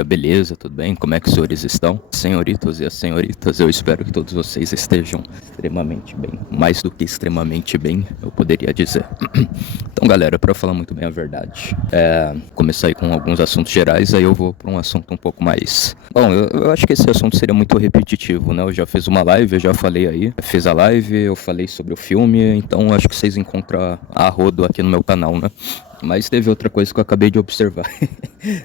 Beleza, tudo bem? Como é que os senhores estão? Senhoritos e as senhoritas, eu espero que todos vocês estejam extremamente bem. Mais do que extremamente bem, eu poderia dizer. Então, galera, para falar muito bem a verdade, começar aí com alguns assuntos gerais, aí eu vou para um assunto um pouco mais... Bom, eu acho que esse assunto seria muito repetitivo, né? Eu já fiz uma live, eu já falei aí. Fiz a live, eu falei sobre o filme, então acho que vocês encontram a rodo aqui no meu canal, né? Mas teve outra coisa que eu acabei de observar.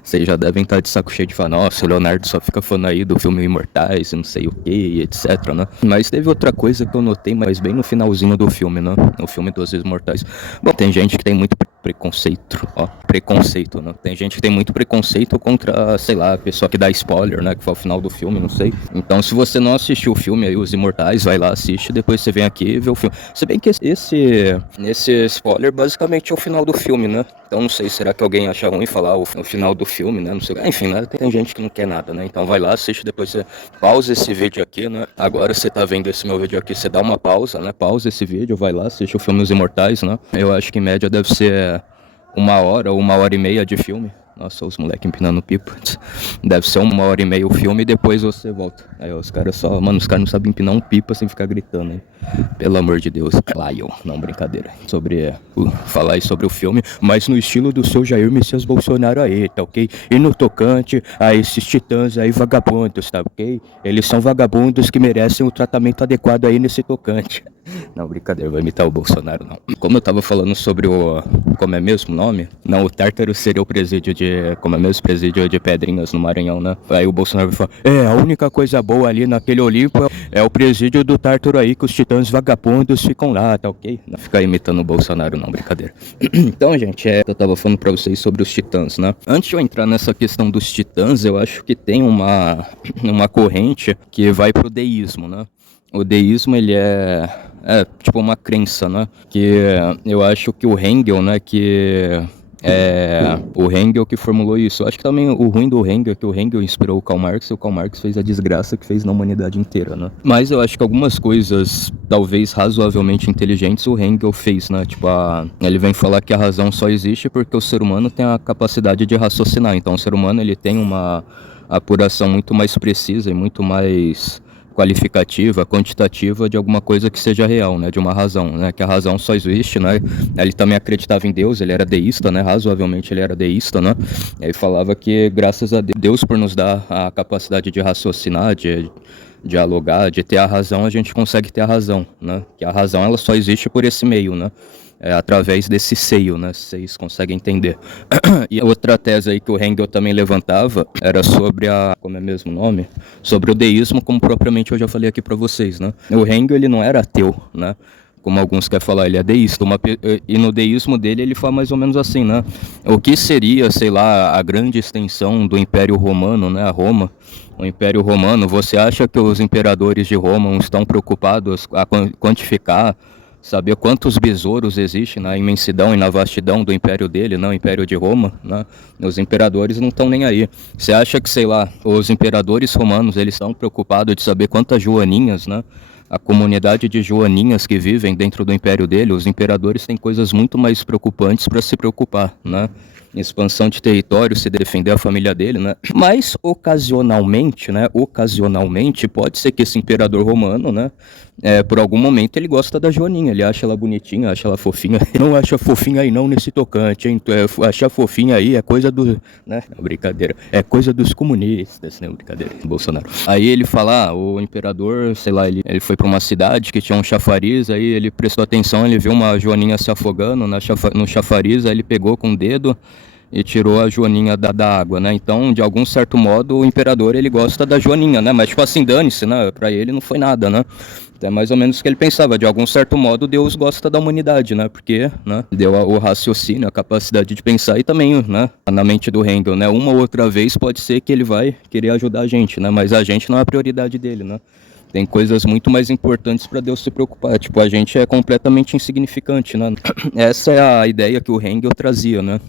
Vocês já devem estar de saco cheio de falar, nossa, o Leonardo só fica falando aí do filme Imortais e não sei o que, etc, né? Mas teve outra coisa que eu notei, mas bem no finalzinho do filme, né? No filme dos Imortais. Bom, tem gente que tem muito preconceito, preconceito, né? Tem gente que tem muito preconceito contra, sei lá, a pessoa que dá spoiler, né? Que foi o final do filme, não sei. Então, se você não assistiu o filme aí, Os Imortais, vai lá, assiste, depois você vem aqui e vê o filme. Se bem que esse spoiler basicamente é o final do filme, né? Então, não sei, será que alguém acha ruim falar o final do filme, né? Não sei. Enfim, né? Tem gente que não quer nada, né? Então vai lá, assiste, depois você pausa esse vídeo aqui, né? Agora você tá vendo esse meu vídeo aqui, você dá uma pausa, né? Pausa esse vídeo, vai lá, assiste o filme Os Imortais, né? Eu acho que em média deve ser 1 hora ou 1 hora e meia de filme. Nossa, os moleques empinando pipa. Deve ser 1 hora e meia o filme e depois você volta. Aí os caras só... Mano, os caras não sabem empinar um pipa sem ficar gritando, hein? Pelo amor de Deus. Lion, não, brincadeira. Falar aí sobre o filme, mas no estilo do seu Jair Messias Bolsonaro aí, tá ok? E no tocante a esses titãs aí vagabundos, tá ok? Eles são vagabundos que merecem o tratamento adequado aí nesse tocante. Não, brincadeira, vai imitar o Bolsonaro, não. Como eu tava falando sobre o... Como é mesmo o nome? Não, o Tártaro seria o presídio de... Como é mesmo? Presídio de Pedrinhas no Maranhão, né? Aí o Bolsonaro vai falar, a única coisa boa ali naquele Olimpo é o presídio do Tártaro aí, que os titãs vagabundos ficam lá, tá ok? Não ficar imitando o Bolsonaro, não, brincadeira. Então, gente, eu tava falando pra vocês sobre os titãs, né? Antes de eu entrar nessa questão dos titãs, eu acho que tem uma corrente que vai pro deísmo, né? O deísmo, ele é tipo uma crença, né? Que eu acho que o Hegel, né? O Hegel que formulou isso. Eu acho que também o ruim do Hegel é que o Hegel inspirou o Karl Marx e o Karl Marx fez a desgraça que fez na humanidade inteira, né? Mas eu acho que algumas coisas, talvez razoavelmente inteligentes, o Hegel fez, né? Tipo, ele vem falar que a razão só existe porque o ser humano tem a capacidade de raciocinar. Então o ser humano, ele tem uma apuração muito mais precisa e muito mais qualificativa, quantitativa de alguma coisa que seja real, né, de uma razão, né, que a razão só existe, né, ele também acreditava em Deus, ele era deísta, né, razoavelmente ele era deísta, né, ele falava que graças a Deus por nos dar a capacidade de raciocinar, de dialogar, de ter a razão, a gente consegue ter a razão, né, que a razão ela só existe por esse meio, né, através desse seio, né? Vocês conseguem entender. E outra tese aí que o Hegel também levantava era sobre como é mesmo o nome? Sobre o deísmo, como propriamente eu já falei aqui para vocês, né? O Hegel, ele não era ateu, né? Como alguns querem falar, ele é deísta. E no deísmo dele, ele fala mais ou menos assim, né? O que seria, sei lá, a grande extensão do Império Romano, né? A Roma. O Império Romano, você acha que os imperadores de Roma estão preocupados a quantificar, saber quantos besouros existem na imensidão e na vastidão do império dele, né? O Império de Roma, né? Os imperadores não estão nem aí. Você acha que, sei lá, os imperadores romanos, eles estão preocupados de saber quantas joaninhas, né? A comunidade de joaninhas que vivem dentro do império dele, os imperadores têm coisas muito mais preocupantes para se preocupar, né? Expansão de território, se defender a família dele, né? Mas ocasionalmente, né? Ocasionalmente pode ser que esse imperador romano, né? Por algum momento ele gosta da Joaninha, ele acha ela bonitinha, acha ela fofinha. Não acha fofinha aí não nesse tocante, hein? Achar fofinha aí é coisa do... né? Não, brincadeira. É coisa dos comunistas, né? Brincadeira. Bolsonaro. Aí ele fala, o imperador, sei lá, ele foi pra uma cidade que tinha um chafariz, aí ele prestou atenção, ele viu uma Joaninha se afogando no chafariz, aí ele pegou com o dedo e tirou a Joaninha da água, né? Então, de algum certo modo, o imperador, ele gosta da Joaninha, né? Mas, tipo assim, dane-se, né? Pra ele não foi nada, né? É mais ou menos o que ele pensava. De algum certo modo, Deus gosta da humanidade, né? Porque, né? Deu o raciocínio, a capacidade de pensar e também, né? Na mente do Hegel, né? Uma ou outra vez pode ser que ele vai querer ajudar a gente, né? Mas a gente não é a prioridade dele, né? Tem coisas muito mais importantes para Deus se preocupar. Tipo, a gente é completamente insignificante, né? Essa é a ideia que o Hegel trazia, né?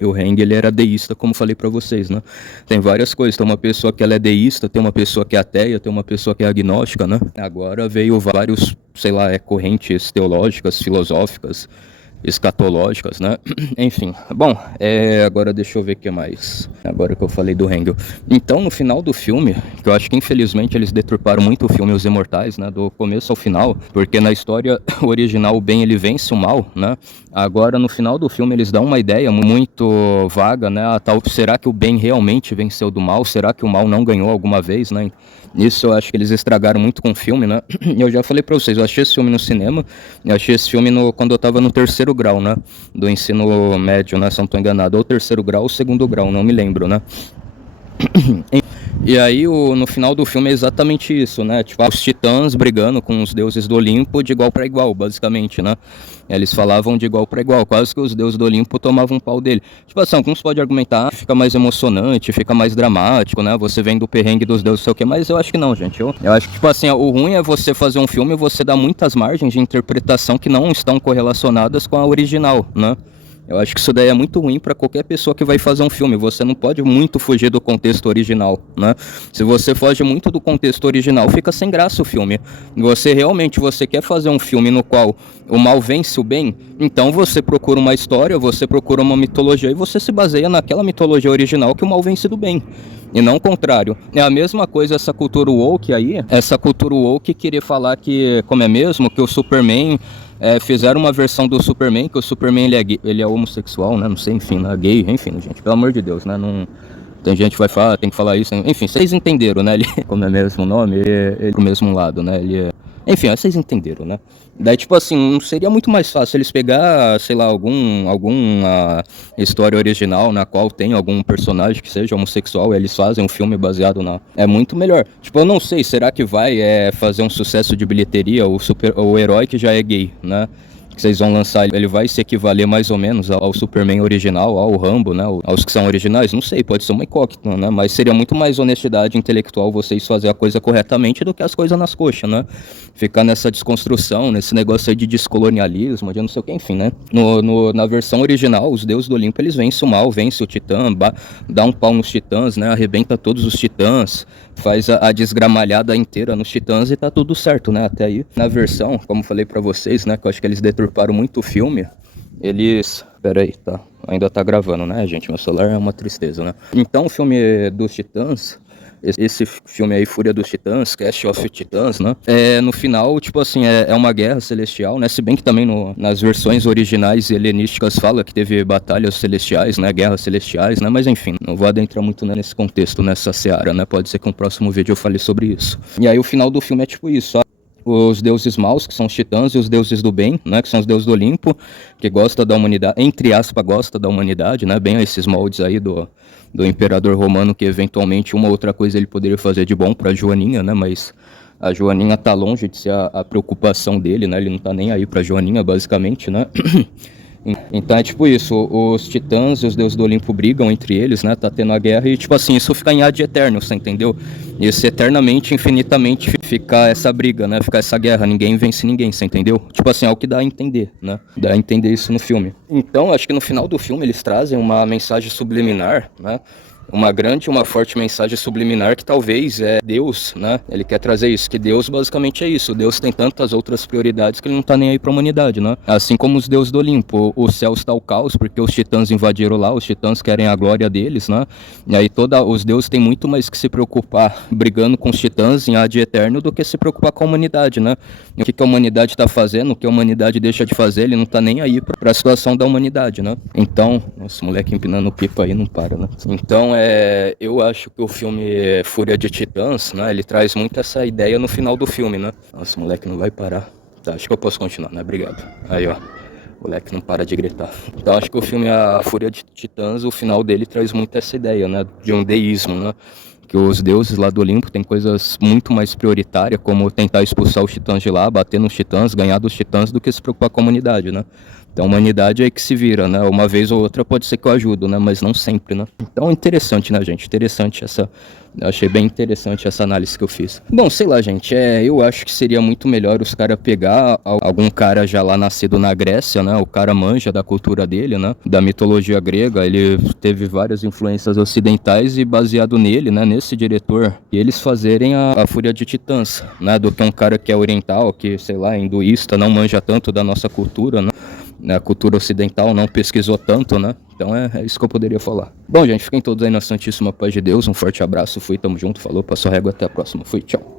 E o Hegel, ele era deísta, como falei pra vocês, né? Tem várias coisas, tem uma pessoa que ela é deísta, tem uma pessoa que é ateia, tem uma pessoa que é agnóstica, né? Agora veio vários, sei lá, correntes teológicas, filosóficas, escatológicas, né? Enfim, bom, agora deixa eu ver o que mais. Agora que eu falei do Hengel. Então, no final do filme, que eu acho que infelizmente eles deturparam muito o filme Os Imortais, né? Do começo ao final, porque na história original o bem ele vence o mal, né? Agora no final do filme eles dão uma ideia muito vaga, né? Será que o bem realmente venceu do mal? Será que o mal não ganhou alguma vez, né? Isso eu acho que eles estragaram muito com o filme, né? Eu já falei pra vocês, eu achei esse filme no cinema, eu achei esse filme quando eu tava no terceiro grau, né? Do ensino médio, né? Se eu não tô enganado. Ou terceiro grau ou segundo grau, não me lembro, né? E aí, no final do filme é exatamente isso, né? Tipo, os titãs brigando com os deuses do Olimpo de igual para igual, basicamente, né? Eles falavam de igual para igual, quase que os deuses do Olimpo tomavam um pau dele. Tipo assim, alguns podem argumentar, fica mais emocionante, fica mais dramático, né? Você vem do perrengue dos deuses, sei o quê, mas eu acho que não, gente. Eu acho que, tipo assim, o ruim é você fazer um filme e você dar muitas margens de interpretação que não estão correlacionadas com a original, né? Eu acho que isso daí é muito ruim para qualquer pessoa que vai fazer um filme. Você não pode muito fugir do contexto original, né? Se você foge muito do contexto original, fica sem graça o filme. Você quer fazer um filme no qual o mal vence o bem, então você procura uma história, você procura uma mitologia e você se baseia naquela mitologia original que o mal vence do bem. E não o contrário. É a mesma coisa essa cultura woke aí. Essa cultura woke querer falar que, como é mesmo, que o Superman... fizeram uma versão do Superman, que o Superman ele é homossexual, né? Não sei, enfim, né? Gay, enfim, gente, pelo amor de Deus, né? Não... Tem gente que vai falar, tem que falar isso, enfim, vocês entenderam, né? Ele, como é mesmo o nome, ele é pro mesmo lado, né? Enfim, vocês entenderam, né? Daí, tipo assim, não seria muito mais fácil eles pegar, sei lá, alguma história original na qual tem algum personagem que seja homossexual e eles fazem um filme baseado na... É muito melhor. Tipo, eu não sei, será que vai fazer um sucesso de bilheteria o herói que já é gay, né? Que vocês vão lançar, ele vai se equivaler mais ou menos ao Superman original, ao Rambo, né? Aos que são originais? Não sei, pode ser uma incógnita, né? Mas seria muito mais honestidade intelectual vocês fazer a coisa corretamente do que as coisas nas coxas, né? Ficar nessa desconstrução, nesse negócio aí de descolonialismo, de não sei o que, enfim, né? Na versão original, os deuses do Olimpo, eles vencem o mal, vencem o titã, dá um pau nos titãs, né? Arrebenta todos os titãs, faz a desgramalhada inteira nos titãs e tá tudo certo, né? Até aí. Na versão, como falei pra vocês, né? Que eu acho que eles deturparam muito o filme. Pera aí, tá? Ainda tá gravando, né, gente? Meu celular é uma tristeza, né? Então, o filme dos Titãs... Esse filme aí, Fúria dos Titãs, Clash of Titans, né? No final, tipo assim, é uma guerra celestial, né? Se bem que também nas versões originais helenísticas fala que teve batalhas celestiais, né? Guerras celestiais, né? Mas enfim, não vou adentrar muito nesse contexto, nessa seara, né? Pode ser que no próximo vídeo eu fale sobre isso. E aí o final do filme é tipo isso, ó. Os deuses maus, que são os titãs, e os deuses do bem, né, que são os deuses do Olimpo, que gosta da humanidade, entre aspas, gosta da humanidade, né, bem esses moldes aí do imperador romano, que eventualmente uma outra coisa ele poderia fazer de bom pra Joaninha, né, mas a Joaninha tá longe de ser a preocupação dele, né, ele não tá nem aí pra Joaninha, basicamente, né. Então é tipo isso, os titãs e os deuses do Olimpo brigam entre eles, né, tá tendo a guerra e tipo assim, isso fica em ad eterno, você entendeu? Isso eternamente, infinitamente fica essa briga, né, fica essa guerra, ninguém vence ninguém, você entendeu? Tipo assim, é o que dá a entender, né, dá a entender isso no filme. Então acho que no final do filme eles trazem uma mensagem subliminar, né, uma forte mensagem subliminar que talvez Deus, né? Ele quer trazer isso, que Deus basicamente é isso. Deus tem tantas outras prioridades que ele não tá nem aí pra humanidade, né? Assim como os deuses do Olimpo, o céu está o caos porque os titãs invadiram lá, os titãs querem a glória deles, né? E aí os deuses têm muito mais que se preocupar brigando com os titãs em ad eterno do que se preocupar com a humanidade, né? E o que a humanidade tá fazendo, o que a humanidade deixa de fazer, ele não tá nem aí pra situação da humanidade, né? Então, nossa, moleque empinando pipa aí não para, né? Então, eu acho que o filme Fúria de Titãs, né, ele traz muito essa ideia no final do filme, né? Nossa, moleque não vai parar. Tá, acho que eu posso continuar, né? Obrigado. Aí, ó, o moleque não para de gritar. Então, acho que o filme A Fúria de Titãs, o final dele traz muito essa ideia, né, de um deísmo, né? Que os deuses lá do Olimpo têm coisas muito mais prioritárias, como tentar expulsar os titãs de lá, bater nos titãs, ganhar dos titãs, do que se preocupar com a humanidade, né? Então a humanidade é que se vira, né? Uma vez ou outra pode ser que eu ajudo, né? Mas não sempre, né? Então interessante, né, gente? Eu achei bem interessante essa análise que eu fiz. Bom, sei lá, gente, eu acho que seria muito melhor os caras pegar algum cara já lá nascido na Grécia, né? O cara manja da cultura dele, né? Da mitologia grega, ele teve várias influências ocidentais e baseado nele, né? Nesse diretor, e eles fazerem a Fúria de Titãs, né? Do que um cara que é oriental, que, sei lá, é hinduísta, não manja tanto da nossa cultura, né? né, a cultura ocidental não pesquisou tanto, né? Então é isso que eu poderia falar. Bom, gente, fiquem todos aí na santíssima paz de Deus. Um forte abraço, fui, tamo junto, falou, passou a régua, até a próxima. Fui, tchau.